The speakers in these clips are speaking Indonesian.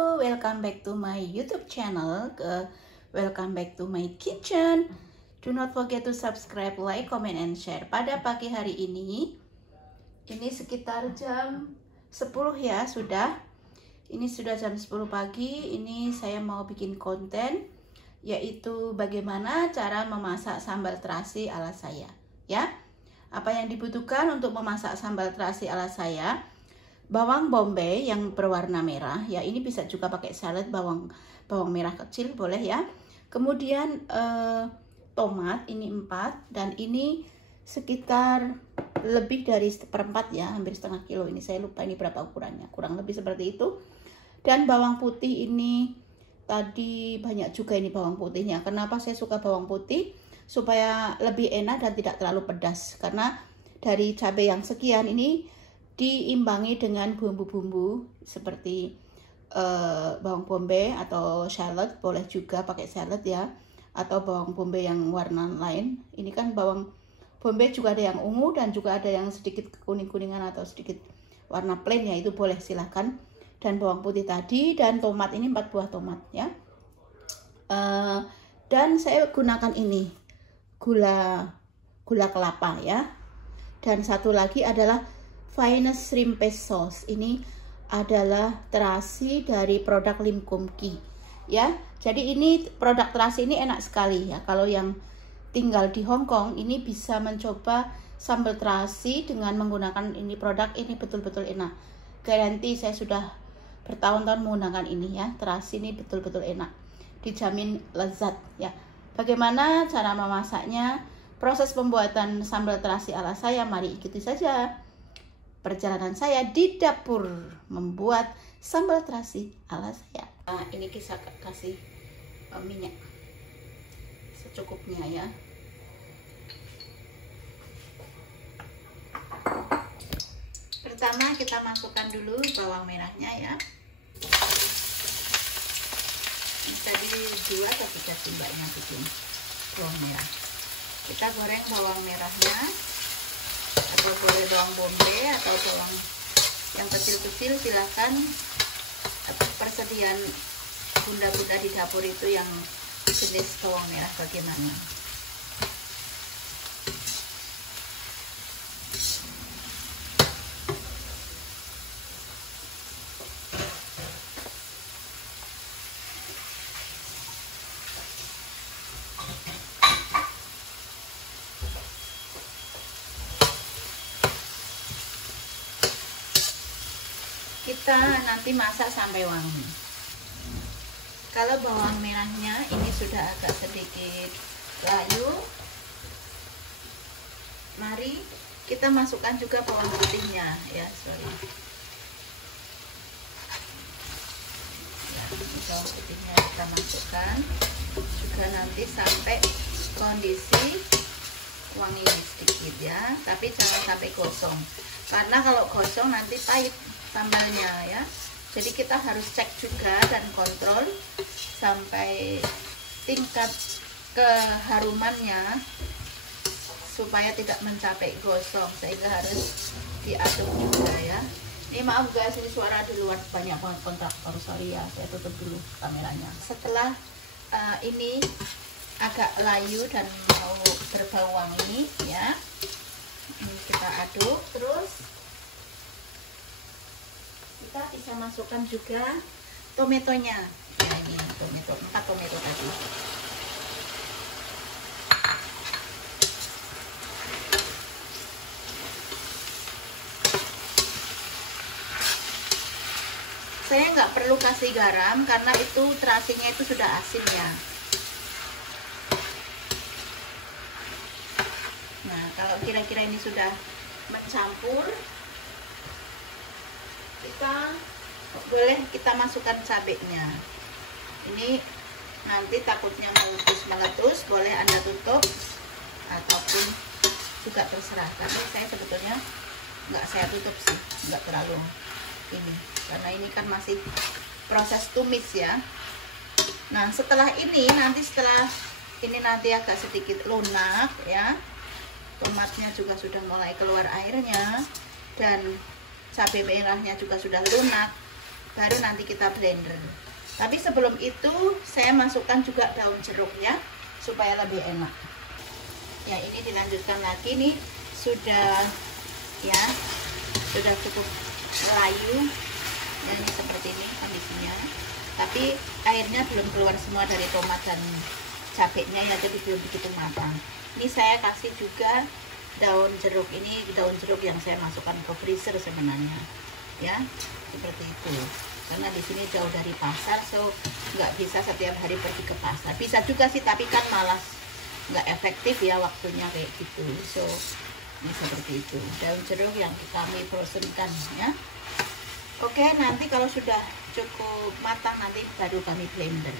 Welcome back to my YouTube channel. Welcome back to my kitchen. Do not forget to subscribe, like, comment, and share. Pada pagi hari ini sekitar jam 10 ya sudah. Ini sudah jam 10 pagi. Ini saya mau bikin konten, yaitu bagaimana cara memasak sambal terasi ala saya. Ya, apa yang dibutuhkan untuk memasak sambal terasi ala saya? Bawang bombay yang berwarna merah, ya ini bisa juga pakai salad bawang merah kecil boleh ya. Kemudian tomat ini 4 dan ini sekitar lebih dari 1/4 ya, hampir setengah kilo. Ini saya lupa ini berapa ukurannya, kurang lebih seperti itu. Dan bawang putih ini tadi banyak juga ini bawang putihnya. Kenapa saya suka bawang putih? Supaya lebih enak dan tidak terlalu pedas, karena dari cabai yang sekian ini diimbangi dengan bumbu-bumbu seperti bawang bombay atau shallot, boleh juga pakai shallot ya, atau bawang bombay yang warna lain. Ini kan bawang bombay juga ada yang ungu dan juga ada yang sedikit kuning-kuningan atau sedikit warna plain ya, itu boleh silahkan. Dan bawang putih tadi, dan tomat ini 4 buah tomat ya. Dan saya gunakan ini gula kelapa ya. Dan satu lagi adalah Finest Shrimp Paste Sauce. Ini adalah terasi dari produk Lim Kum Kee ya. Jadi ini produk terasi ini enak sekali ya. Kalau yang tinggal di Hong Kong ini bisa mencoba sambal terasi dengan menggunakan ini produk, ini betul-betul enak. Garanti, saya sudah bertahun-tahun menggunakan ini ya. Terasi ini betul-betul enak, dijamin lezat ya. Bagaimana cara memasaknya? Proses pembuatan sambal terasi ala saya, mari ikuti saja perjalanan saya di dapur membuat sambal terasi ala saya. Nah, ini kita kasih minyak secukupnya ya. Pertama kita masukkan dulu bawang merahnya ya. Tadi 2 atau 3 sih mbaknya bikin bawang merah. Kita goreng bawang merahnya, atau boleh bawang bombay atau bawang yang kecil-kecil, silahkan. Persediaan bunda-bunda di dapur itu yang jenis bawang merah bagaimana. Kita nanti masak sampai wangi. Kalau bawang merahnya ini sudah agak sedikit layu, mari kita masukkan juga bawang putihnya ya. Bawang putihnya kita masukkan juga nanti sampai kondisi wangi sedikit ya, tapi jangan sampai gosong, karena kalau gosong nanti pahit sambalnya ya. Jadi kita harus cek juga dan kontrol sampai tingkat keharumannya supaya tidak mencapai gosong, sehingga harus diaduk juga ya. Ini maaf guys, ini suara di luar banyak banget kontraktor, sorry ya, saya tutup dulu kameranya. Setelah ini agak layu dan mau berbau wangi ya, ini kita aduk terus. Kita bisa masukkan juga tomatonya ya, ini tomato, 4 tomato tadi. Saya nggak perlu kasih garam karena itu terasinya itu sudah asin ya. Nah, kalau kira-kira ini sudah mencampur, kita masukkan cabenya. Ini nanti takutnya meletus, boleh Anda tutup ataupun juga terserah. Tapi saya sebetulnya nggak saya tutup sih, nggak terlalu ini, karena ini kan masih proses tumis ya. Nah, setelah ini nanti agak sedikit lunak ya, tomatnya juga sudah mulai keluar airnya dan cabai merahnya juga sudah lunak. baru nanti kita blender. Tapi sebelum itu saya masukkan juga daun jeruk ya, supaya lebih enak. Ya, ini dilanjutkan lagi nih, sudah ya, sudah cukup layu. Dan ini seperti ini kondisinya. Tapi airnya belum keluar semua dari tomat dan cabenya ya, jadi belum begitu matang. Ini saya kasih juga daun jeruk. Ini daun jeruk yang saya masukkan ke freezer sebenarnya. Ya, seperti itu. Karena di sini jauh dari pasar, so nggak bisa setiap hari pergi ke pasar. Bisa juga sih, tapi kan malas, nggak efektif ya waktunya kayak gitu. So ini seperti itu, daun jeruk yang kami frozenkan ya. Oke, nanti kalau sudah cukup matang nanti baru kami blender.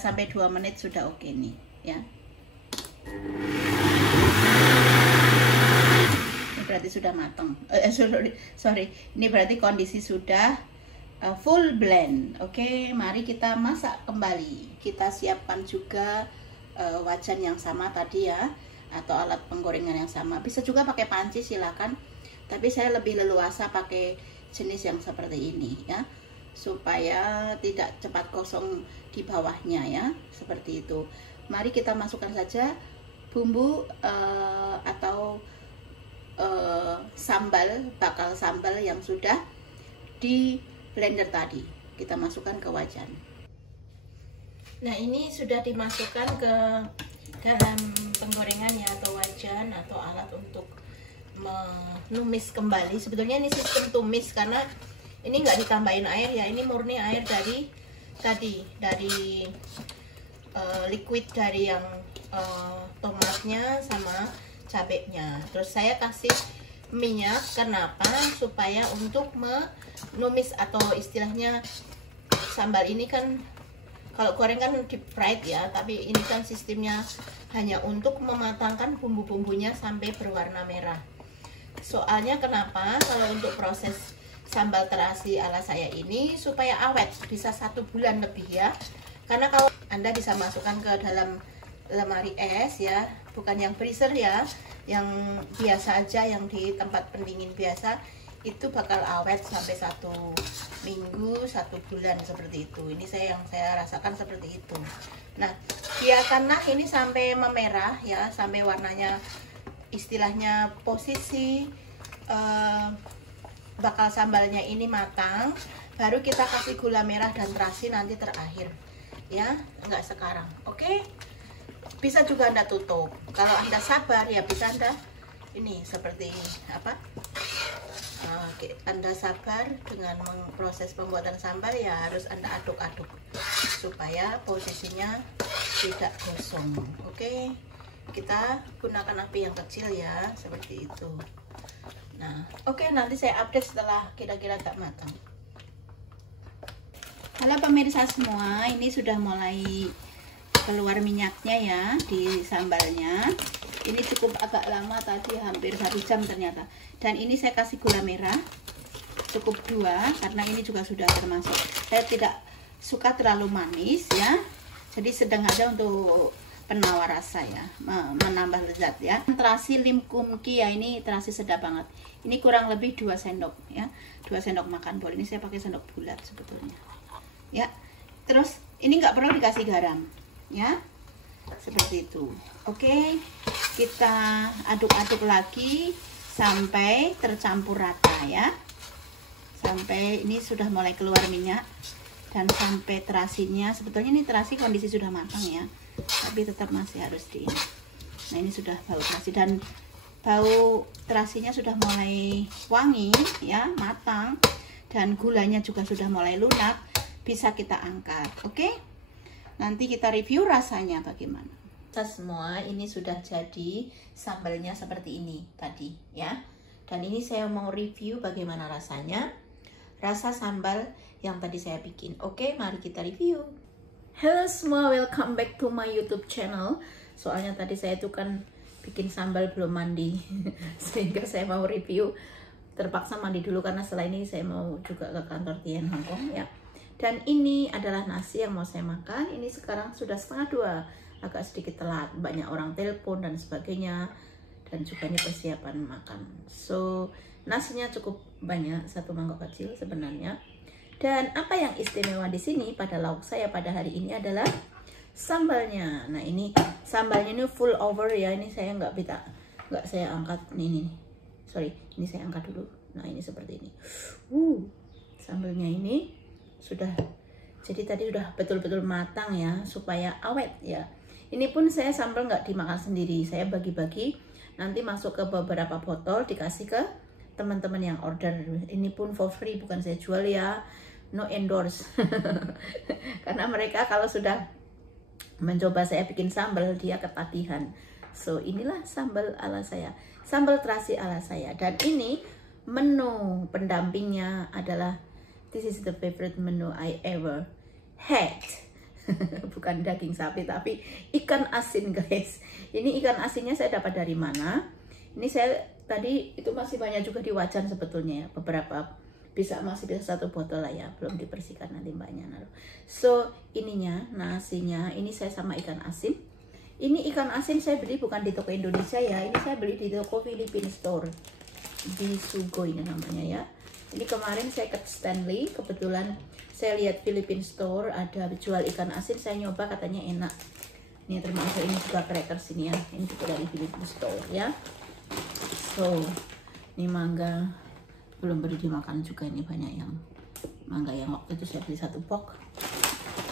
Sampai 2 menit sudah oke nih ya. Ini berarti sudah matang. Sorry, ini berarti kondisi sudah full blend. Oke, mari kita masak kembali. Kita siapkan juga wajan yang sama tadi ya, atau alat penggorengan yang sama. Bisa juga pakai panci silakan, tapi saya lebih leluasa pakai jenis yang seperti ini ya, supaya tidak cepat kosong di bawahnya ya, seperti itu. Mari kita masukkan saja bumbu atau sambal, bakal sambal yang sudah di blender tadi. Kita masukkan ke wajan. Nah, ini sudah dimasukkan ke dalam penggorengan ya, atau wajan atau alat untuk menumis kembali. Sebetulnya ini sistem tumis karena ini nggak ditambahin air ya, ini murni air dari liquid dari yang tomatnya sama cabenya. Terus saya kasih minyak, kenapa? Supaya untuk menumis, atau istilahnya sambal ini kan kalau goreng kan deep fried ya, tapi ini kan sistemnya hanya untuk mematangkan bumbu-bumbunya sampai berwarna merah. Soalnya kenapa? Kalau untuk proses sambal terasi ala saya ini supaya awet, bisa 1 bulan lebih ya. Karena kalau Anda bisa masukkan ke dalam lemari es ya, bukan yang freezer ya, yang biasa aja, yang di tempat pendingin biasa, itu bakal awet sampai 1 minggu, 1 bulan seperti itu. Ini yang saya rasakan seperti itu. Nah, biarkanlah ini sampai memerah ya, sampai warnanya istilahnya posisi bakal sambalnya ini matang, baru kita kasih gula merah dan terasi nanti terakhir ya, enggak sekarang. Oke, bisa juga Anda tutup. Kalau Anda sabar ya bisa Anda ini seperti apa, Anda sabar dengan proses pembuatan sambal ya, harus Anda aduk-aduk supaya posisinya tidak gosong. Oke, kita gunakan api yang kecil ya, seperti itu. Nah, oke, nanti saya update setelah kira-kira agak matang. Halo pemirsa semua, ini sudah mulai keluar minyaknya ya di sambalnya. Ini cukup agak lama tadi, hampir 1 jam ternyata. Dan ini saya kasih gula merah, cukup 2, karena ini juga sudah termasuk. Saya tidak suka terlalu manis ya, jadi sedang aja untuk penawar rasa ya, menambah lezat ya. Terasi lim kumki ya, ini terasi sedap banget. Ini kurang lebih 2 sendok ya, 2 sendok makan bola. Ini saya pakai sendok bulat sebetulnya ya. Terus ini nggak perlu dikasih garam ya, seperti itu. Oke, kita aduk-aduk lagi sampai tercampur rata ya, sampai ini sudah mulai keluar minyak, dan sampai terasinya, sebetulnya ini terasi kondisi sudah matang ya, tapi tetap masih harus di. Nah, ini sudah bau terasi, dan bau terasinya sudah mulai wangi ya, matang, dan gulanya juga sudah mulai lunak, bisa kita angkat. Oke, nanti kita review rasanya bagaimana. Semua ini sudah jadi, sambalnya seperti ini tadi ya, dan ini saya mau review bagaimana rasanya, rasa sambal yang tadi saya bikin. Oke, mari kita review. Halo semua, welcome back to my YouTube channel. Soalnya tadi saya itu kan bikin sambal belum mandi sehingga saya mau review, terpaksa mandi dulu karena setelah ini saya mau juga ke kantor Tian Hong Kong ya. Dan ini adalah nasi yang mau saya makan. Ini sekarang sudah 1:30, agak sedikit telat, banyak orang telepon dan sebagainya, dan juga ini persiapan makan. So nasinya cukup banyak, 1 mangkok kecil sebenarnya. Dan apa yang istimewa di sini pada lauk saya pada hari ini adalah sambalnya. Nah, ini sambalnya ini full over ya. Ini saya nggak saya angkat nih. Sorry, ini saya angkat dulu. Nah, ini seperti ini. Sambalnya ini sudah, jadi tadi sudah betul-betul matang ya, supaya awet ya. Ini pun saya sambal nggak dimakan sendiri, saya bagi-bagi, nanti masuk ke beberapa botol, dikasih ke teman-teman yang order. Ini pun for free, bukan saya jual ya, no endorse. Karena mereka kalau sudah mencoba saya bikin sambal, dia ketagihan. So inilah sambal ala saya, sambal terasi ala saya. Dan ini menu pendampingnya adalah, this is the favorite menu I ever had. Bukan daging sapi tapi ikan asin guys. Ini ikan asinnya saya dapat dari mana? Ini saya tadi itu masih banyak juga di wajan sebetulnya ya, beberapa masih bisa 1 botol lah ya, belum dibersihkan, nanti mbaknya naruh. So ininya, nasinya ini saya sama ikan asin. Ini ikan asin saya beli bukan di toko Indonesia ya, ini saya beli di toko Philippine Store di Sugo ini namanya ya. Ini kemarin saya ke Stanley, kebetulan saya lihat Philippine Store ada jual ikan asin, saya nyoba katanya enak. Ini termasuk ini juga crackers ini ya, ini juga dari Philippine Store ya. So ini mangga belum beli dimakan juga, ini banyak yang mangga yang waktu itu saya beli 1 box.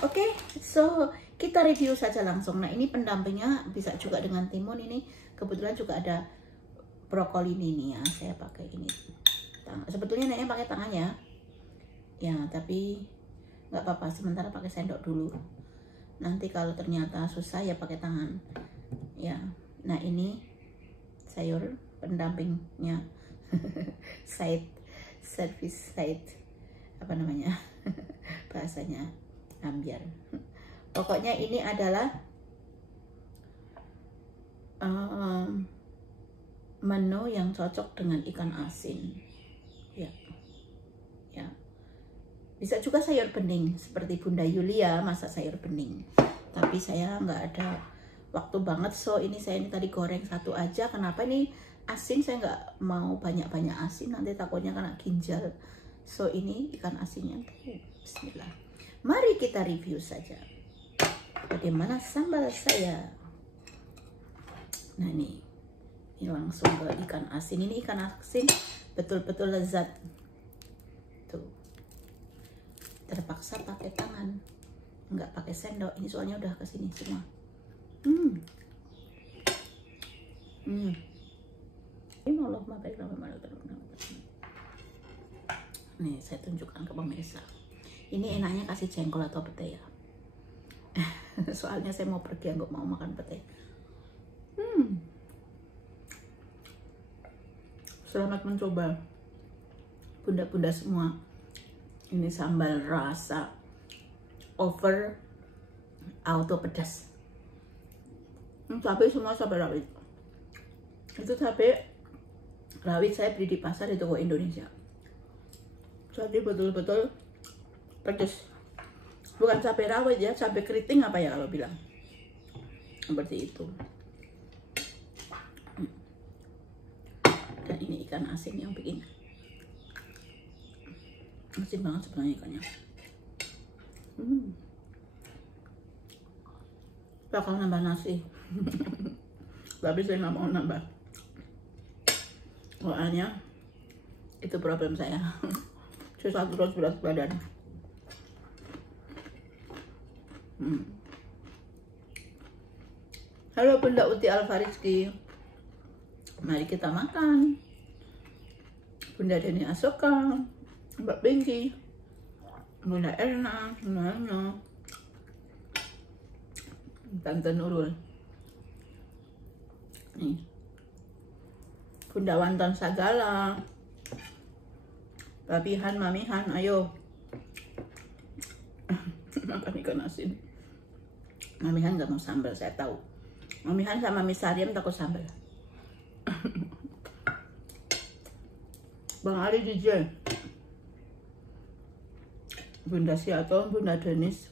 Oke, so kita review saja langsung. Nah, ini pendampingnya bisa juga dengan timun. Ini kebetulan juga ada brokoli ini ya, saya pakai ini. Sebetulnya naiknya pakai tangan ya, tapi nggak apa-apa, sementara pakai sendok dulu. Nanti kalau ternyata susah ya pakai tangan ya. Nah, ini sayur pendampingnya. Service side, apa namanya bahasanya, ambiar. Pokoknya ini adalah menu yang cocok dengan ikan asin ya. Bisa juga sayur bening seperti Bunda Yulia masak sayur bening, tapi saya nggak ada waktu banget. So ini saya tadi goreng 1 aja. Kenapa ini asin? Saya nggak mau banyak-banyak asin, nanti takutnya kena ginjal. So ini ikan asinnya. Bismillah, mari kita review saja bagaimana sambal saya. Nah, ini langsung ke ikan asin. Ini ikan asin betul-betul lezat tuh, terpaksa pakai tangan, nggak pakai sendok. Ini soalnya udah kesini semua. Nih saya tunjukkan ke pemirsa. Ini enaknya kasih jengkol atau pete ya. Soalnya saya mau pergi, nggak mau makan pete. Selamat mencoba bunda-bunda semua. Ini sambal rasa over auto pedas. Cabai semua cabai rawit. Itu cabai rawit saya beli di pasar di toko Indonesia. Jadi betul-betul pedas. Bukan cabai rawit ya, cabai keriting apa ya kalau bilang. Seperti itu. Dan ini ikan asin yang bikin asin banget sebenarnya ikannya. Bakal nambah nasi. Tapi saya nggak mau nambah. Soalnya itu problem saya. Susah terus berat badan. Halo Bunda Uti Alfarizki. Mari kita makan. Bunda Deni Asoka, Mbak Bengki, Bunda Erna, Nana, Tante Nurul, nih, Bunda Wanton Sagala, Babihan, Mamihan, ayo makan ikan asin. Mamihan gak mau sambal, saya tahu. Mamihan sama Miss Saryam takut sambal. Bang Ali DJ, Bunda Siato, Bunda Denis,